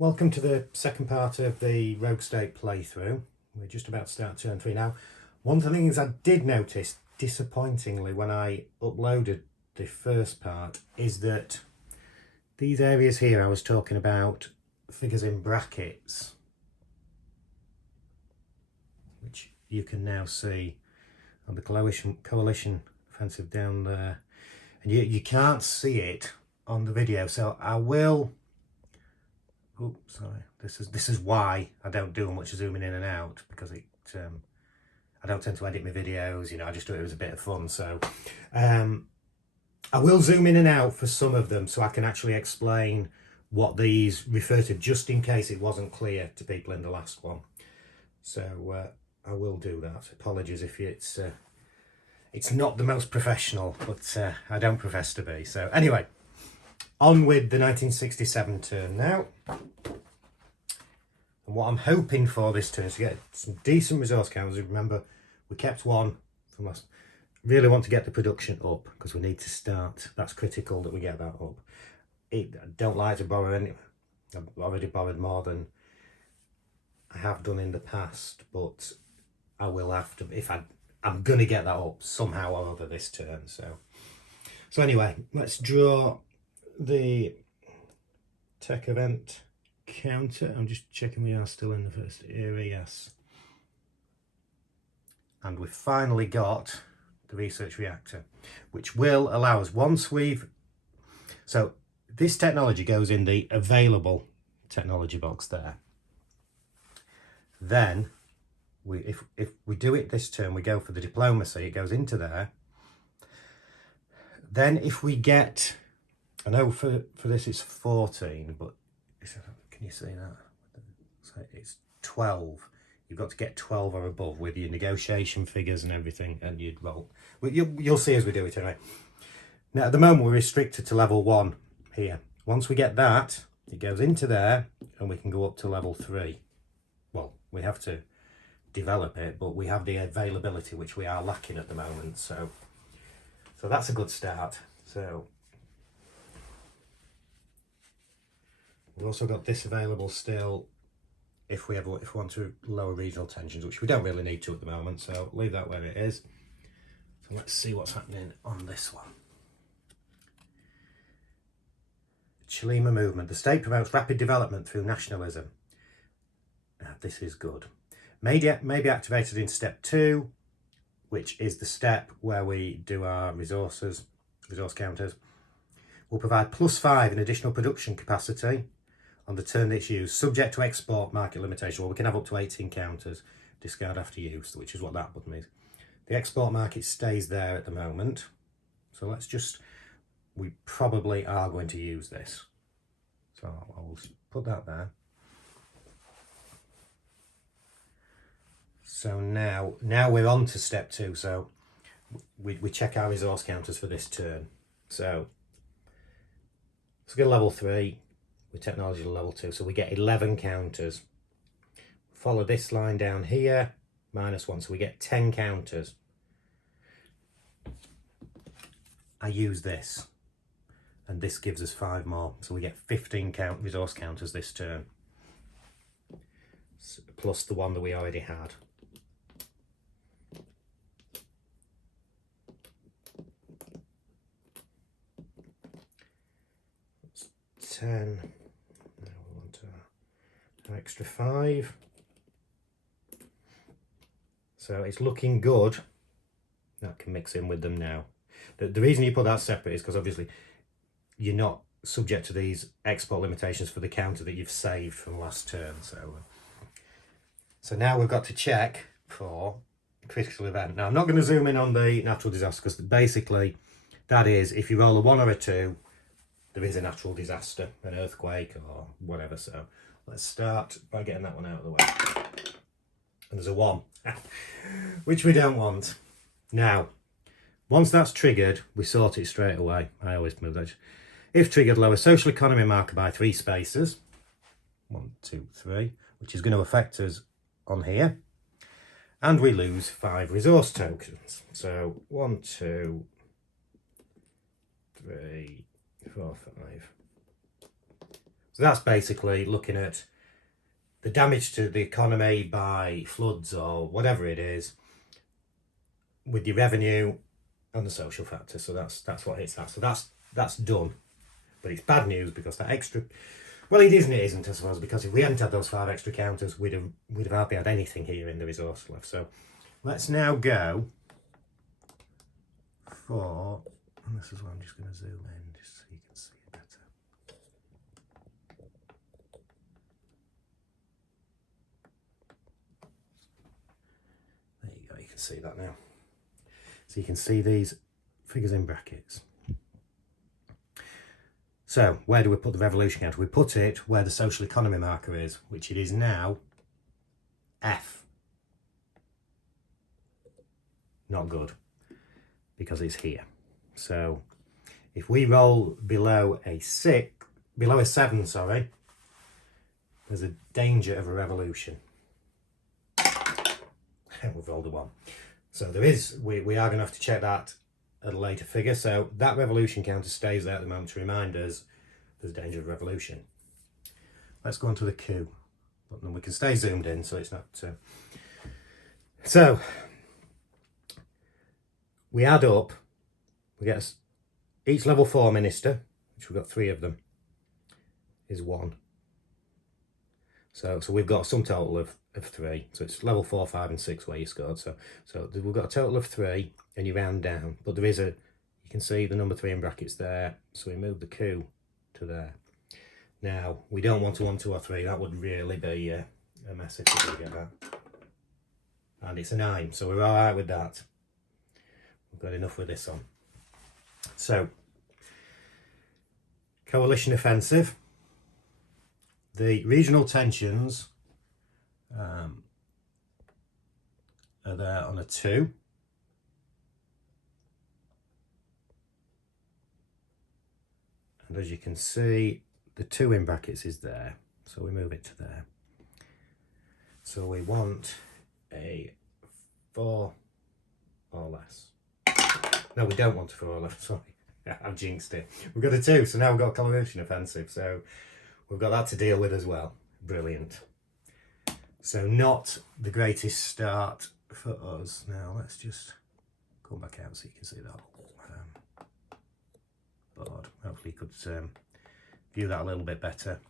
Welcome to the second part of the Rogue State playthrough. We're just about to start turn 3 now. One of the things I did notice, disappointingly, when I uploaded the first part, is that these areas here I was talking about, figures in brackets, which you can now see on the coalition offensive down there. And you can't see it on the video, so I will... Oh, sorry. This is why I don't do much zooming in and out, because I don't tend to edit my videos. You know, I just do it as a bit of fun. So I will zoom in and out for some of them, so I can actually explain what these refer to, just in case it wasn't clear to people in the last one. So I will do that. Apologies if it's not the most professional, but I don't profess to be. So anyway. On with the 1967 turn now. And what I'm hoping for this turn is to get some decent resource counters. Remember, we kept one from last. Really want to get the production up, because we need to start. That's critical that we get that up. I don't like to borrow any. I've already borrowed more than I have done in the past, but I will have to, if I'm going to get that up somehow or other this turn. So anyway, let's draw the tech event counter. I'm just checking we are still in the first area, yes. And we've finally got the research reactor, which will allow us, once we've... So this technology goes in the available technology box there. Then, if we do it this turn, we go for the diplomacy, it goes into there. Then if we get... I know for this it's 14, but can you see that? So it's 12. You've got to get 12 or above with your negotiation figures and everything, and you'd roll. Well, you'll see as we do it anyway. Now at the moment we're restricted to level 1 here. Once we get that, it goes into there, and we can go up to level 3. Well, we have to develop it, but we have the availability, which we are lacking at the moment. So that's a good start. So we've also got this available still if we want to lower regional tensions, which we don't really need to at the moment, so leave that where it is. So let's see what's happening on this one. Chilima movement. The state promotes rapid development through nationalism. This is good. May be activated in step 2, which is the step where we do our resource counters. Will provide +5 in additional production capacity on the turn it's used, subject to export market limitation. Well, we can have up to 18 counters, discard after use, which is what that button means. The export market stays there at the moment. So let's just, we probably are going to use this. So I'll put that there. So now we're on to step 2. So we check our resource counters for this turn. So let's go to level 3. With technology to level 2, so we get 11 counters. Follow this line down here, -1, so we get 10 counters. I use this, and this gives us 5 more, so we get 15 resource counters this turn, plus the one that we already had. That's 10. Now we want an extra 5. So it's looking good. That can mix in with them now. The reason you put that separate is because obviously you're not subject to these export limitations for the counter that you've saved from last turn. So now we've got to check for critical event. Now I'm not going to zoom in on the natural disaster, because basically that is if you roll a 1 or a 2, there is a natural disaster, an earthquake or whatever. So let's start by getting that one out of the way. And there's a 1, which we don't want. Now, once that's triggered, we sort it straight away. I always move that. If triggered, lower social economy marker by 3 spaces. 1, 2, 3, which is going to affect us on here. And we lose 5 resource tokens. So 1, 2, 3, 4, 5. So that's basically looking at the damage to the economy by floods or whatever it is, with your revenue and the social factor. So that's what hits that. So that's done. But it's bad news because that extra, well, it is and it isn't, I suppose, because if we hadn't had those 5 extra counters, we'd have hardly had anything here in the resource left. So let's now go for, and this is what I'm just going to zoom in just so you can see it better. There you go, you can see that now. So you can see these figures in brackets. So where do we put the revolution counter? We put it where the social economy marker is, which it is now F. Not good, because it's here. So if we roll below a 7, sorry, there's a danger of a revolution. We've rolled a 1. So there is, we are going to have to check that at a later figure. So that revolution counter stays there at the moment to remind us there's danger of revolution. Let's go on to the coup. But then we can stay zoomed in so it's not... So we add up, we get each level 4 minister, which we've got 3 of them, is 1. So we've got a sum total of 3. So it's level 4, 5 and 6 where you scored. So we've got a total of 3 and you round down. But there is you can see the number 3 in brackets there. So we move the coup to there. Now, we don't want to 1, 2 or 3. That would really be a mess if we get that. And it's a 9. So we're all right with that. We've got enough with this on. So, coalition offensive. The regional tensions are there on a 2. And as you can see, the 2 in brackets is there. So we move it to there. So we want a 4 or less. No, we don't want a 4 or less, sorry. I've jinxed it. We've got a 2, so now we've got a coalition offensive. So we've got that to deal with as well. Brilliant. So not the greatest start for us. Now let's just go back out so you can see that whole board. Hopefully you could view that a little bit better.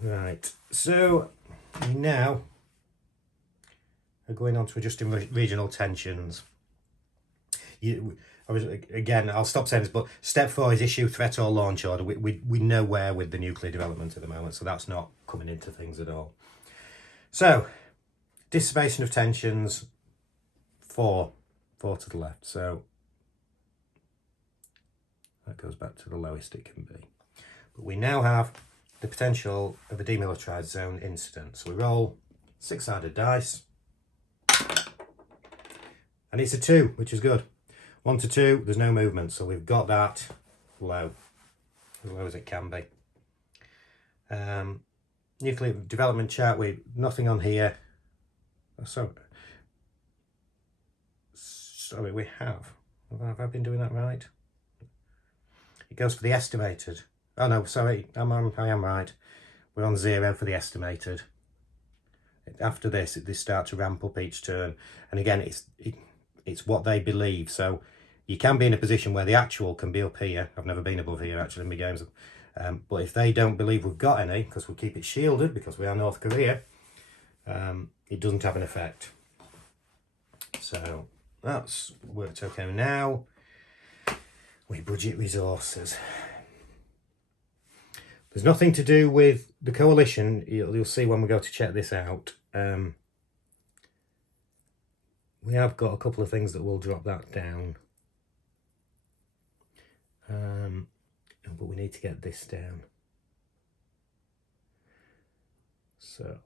Right, so we now are going on to adjusting regional tensions. I'll stop saying this, but step 4 is issue threat or launch order. We know where with the nuclear development at the moment, so that's not coming into things at all. So, dissipation of tensions, 4 to the left. So that goes back to the lowest it can be. But we now have the potential of a demilitarised zone incident. So we roll 6-sided dice, and it's a 2, which is good. 1 to 2, there's no movement, so we've got that low, as low as it can be. Nuclear development chart, nothing on here. Oh, sorry, we have. Have I been doing that right? It goes for the estimated. Oh no, sorry, I am right. We're on 0 for the estimated. After this, they start to ramp up each turn, and again, it's what they believe. So you can be in a position where the actual can be up here. I've never been above here actually in my games. But if they don't believe we've got any, because we keep it shielded because we are North Korea, it doesn't have an effect. So that's worked okay. Now we budget resources. There's nothing to do with the coalition. You'll see when we go to check this out. We have got a couple of things that will drop that down. But we need to get this down. So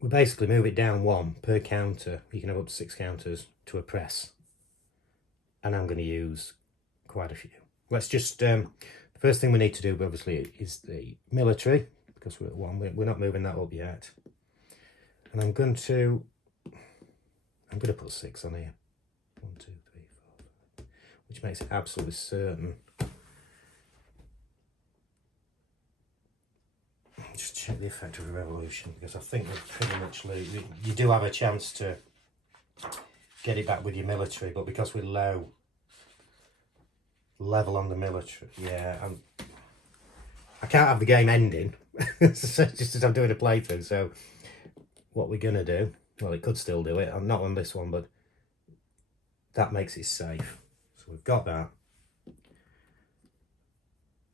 we basically move it down 1 per counter. You can have up to 6 counters to a press. And I'm going to use quite a few. Let's just, the first thing we need to do obviously is the military, because we're at 1, we're not moving that up yet. And I'm going to put 6 on here. 1, 2, 3, which makes it absolutely certain. Just check the effect of a revolution, because I think we're pretty much lose. You do have a chance to get it back with your military, but because we're low level on the military, yeah, I can't have the game ending just as I'm doing a playthrough. So what we're gonna do, well, it could still do it. I'm not on this one, but that makes it safe. So we've got that.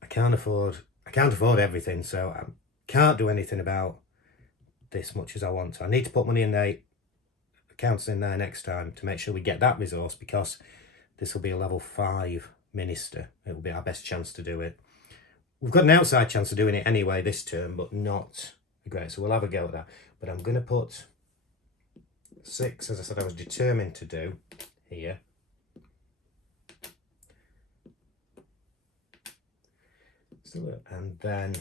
I can't afford everything, so I can't do anything about this much as I want to. I need to put money in the accounts in there next time to make sure we get that resource, because this will be a level 5 minister. It will be our best chance to do it. We've got an outside chance of doing it anyway this term, but not great. So we'll have a go at that. But I'm going to put 6, as I said, I was determined to do here. And then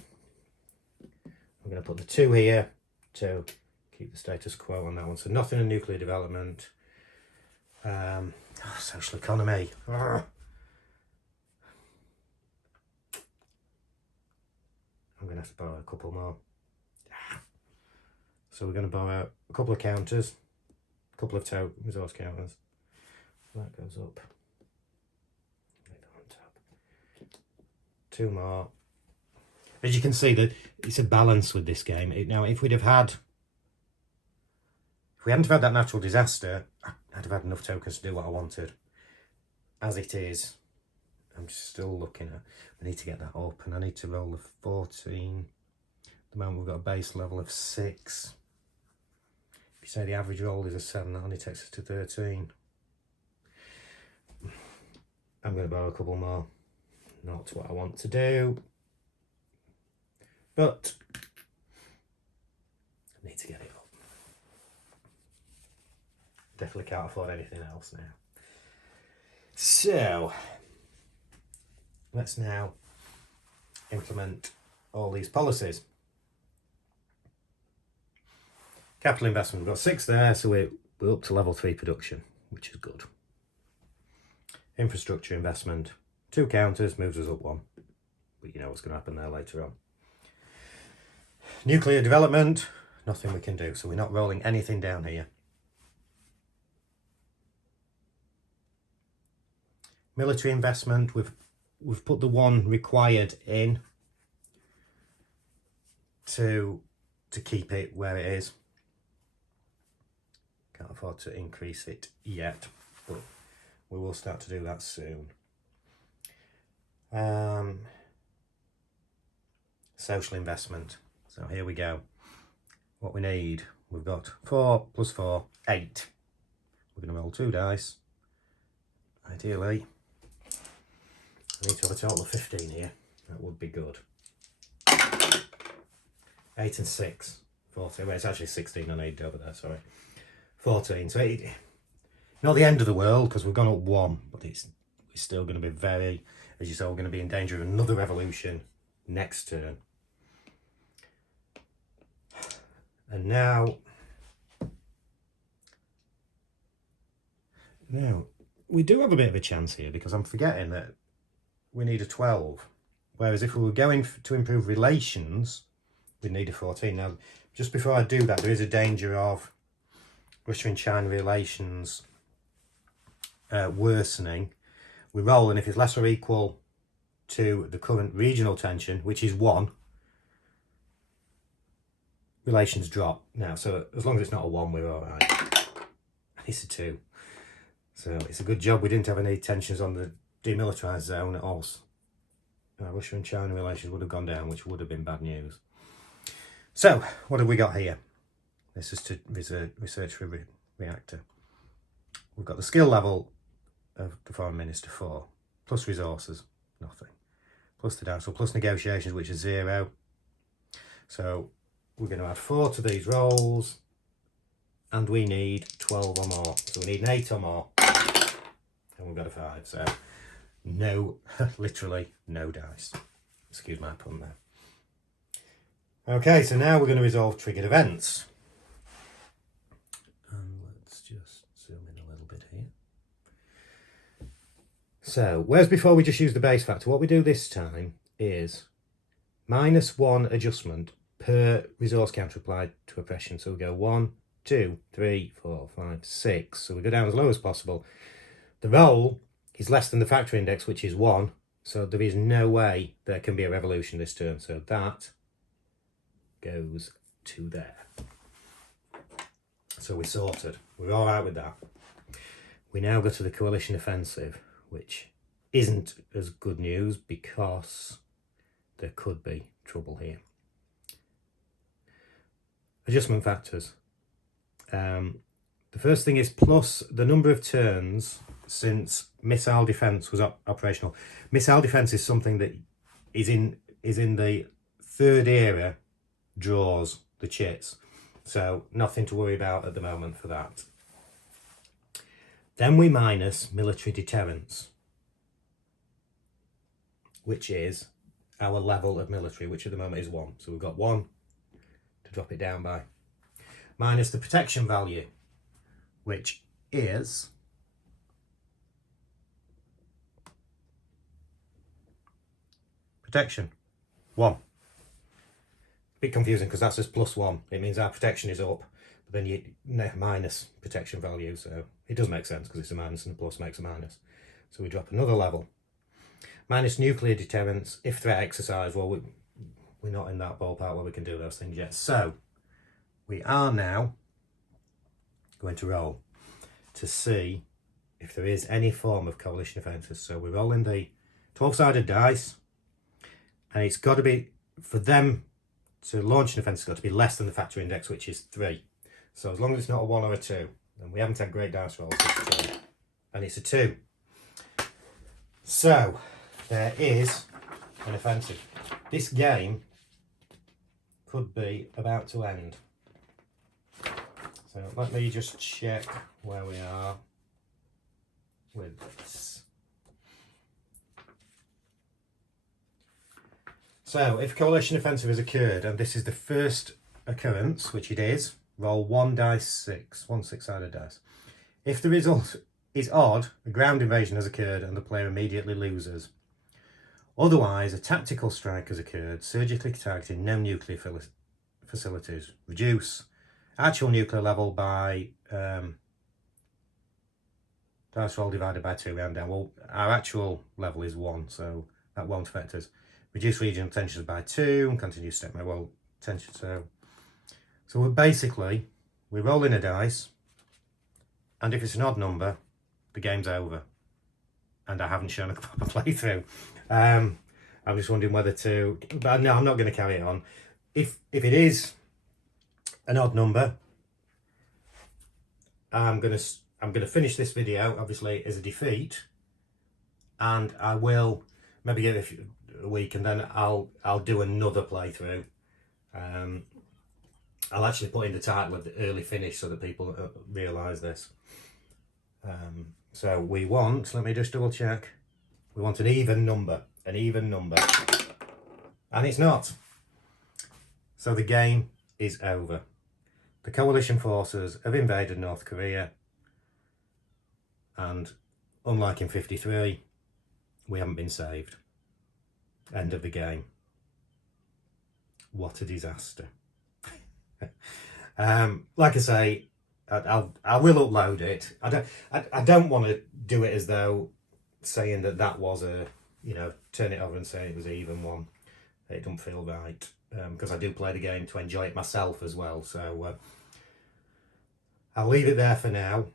I'm going to put the 2 here to keep the status quo on that one. So nothing in nuclear development. Social economy. I'm going to have to borrow a couple more. So we're going to borrow a couple of counters, a couple of resource counters. That goes up. 2 more. As you can see, that it's a balance with this game. Now, if we hadn't have had that natural disaster, I'd have had enough tokens to do what I wanted. As it is, I'm still looking at, I need to get that up, and I need to roll a 14. At the moment we've got a base level of 6. If you say the average roll is a 7, that only takes us to 13. I'm going to borrow a couple more. Not what I want to do, but I need to get it up. Definitely can't afford anything else now. So let's now implement all these policies. Capital investment, we've got 6 there, so we're up to level 3 production, which is good. Infrastructure investment, 2 counters, moves us up 1. But you know what's going to happen there later on. Nuclear development, nothing we can do, so we're not rolling anything down here. Military investment, we've put the 1 required in to keep it where it is. Can't afford to increase it yet, but we will start to do that soon. Social investment. So here we go. What we need, we've got 4 plus 4, 8. We're going to roll 2 dice. Ideally, I need to have a total of 15 here. That would be good. 8 and 6. 14. Well, it's actually 16 I need over there, sorry. 14. So not the end of the world, because we've gone up 1, but it's still going to be very, as you saw, we're going to be in danger of another revolution next turn. And now we do have a bit of a chance here, because I'm forgetting that we need a 12. Whereas if we were going to improve relations, we'd need a 14. Now, just before I do that, there is a danger of Russia and China relations worsening. We roll, and if it's less or equal to the current regional tension, which is 1, relations drop. Now, so as long as it's not a 1, we're all right. It's a 2. So it's a good job we didn't have any tensions on the demilitarised zone at all. Russia and China relations would have gone down, which would have been bad news. So, what have we got here? This is to research for a reactor. We've got the skill level of the Foreign Minister 4, plus resources, nothing. Plus the down, so plus negotiations, which is 0. So we're going to add 4 to these rolls, and we need 12 or more. So we need an 8 or more, and we've got a 5. So no, literally no dice. Excuse my pun there. Okay, so now we're going to resolve triggered events. And let's just zoom in a little bit here. So, whereas before we just used the base factor, what we do this time is -1 adjustment per resource counter applied to a pressure. So we go 1, 2, 3, 4, 5, 6. So we go down as low as possible. The roll is less than the factor index, which is 1. So there is no way there can be a revolution this turn. So that goes to there. So we're sorted. We're all right with that. We now go to the coalition offensive, which isn't as good news because there could be trouble here. Adjustment factors. The first thing is plus the number of turns since missile defense was operational. Missile defense is something that is in the third era draws, the chits. So nothing to worry about at the moment for that. Then we minus military deterrence, which is our level of military, which at the moment is 1. So we've got 1 to drop it down by. Minus the protection value, which is protection 1. Bit confusing because that's just +1. It means our protection is up, but then you minus protection value, so it does make sense because it's a minus and a plus makes a minus. So we drop another level. Minus nuclear deterrence if threat exercise. Well, we're not in that ballpark where we can do those things yet. So we are now going to roll to see if there is any form of coalition offences. So we're rolling the 12-sided dice, and it's got to be, for them to launch an offence, it's got to be less than the factor index, which is 3. So as long as it's not a 1 or a 2, and we haven't had great dice rolls this turn, and it's a 2. So there is an offensive. This game could be about to end. So let me just check where we are with this. So if coalition offensive has occurred, and this is the first occurrence, which it is, roll 1 6-sided dice. If the result is odd, a ground invasion has occurred and the player immediately loses. Otherwise, a tactical strike has occurred, surgically targeting no nuclear facilities. Reduce actual nuclear level by dice roll divided by 2, round down. Well, our actual level is 1, so that won't affect us. Reduce regional tensions by 2 and continue step my well tension. So we're basically, we're rolling a dice, and if it's an odd number, the game's over. And I haven't shown a proper playthrough. I'm just wondering whether to, but no, I'm not going to carry it on. If it is an odd number, I'm going to finish this video obviously as a defeat, and I will maybe give it a week, and then I'll do another playthrough. I'll actually put in the title of the early finish so that people realise this. So we want, let me just double check, we want an even number, and it's not. So the game is over. The coalition forces have invaded North Korea, and unlike in 53, we haven't been saved. End of the game. What a disaster. Like I say, I will upload it. I don't want to do it as though saying that was a, turn it over and say it was an even one. It don't feel right, because I do play the game to enjoy it myself as well. So I'll leave it there for now.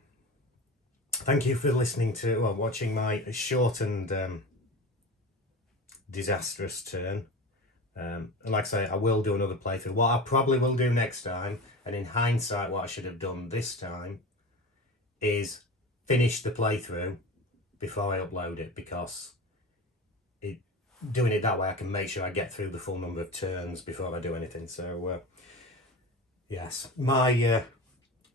Thank you for listening to, or watching my short and disastrous turn. And like I say, I will do another playthrough. What I probably will do next time, and in hindsight what I should have done this time, is finish the playthrough before I upload it, because doing it that way I can make sure I get through the full number of turns before I do anything. So yes, my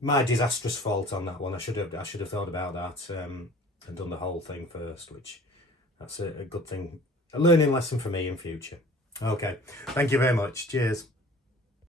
disastrous fault on that one. I should have thought about that and done the whole thing first, which that's a good thing, a learning lesson for me in future. Okay, thank you very much. Cheers.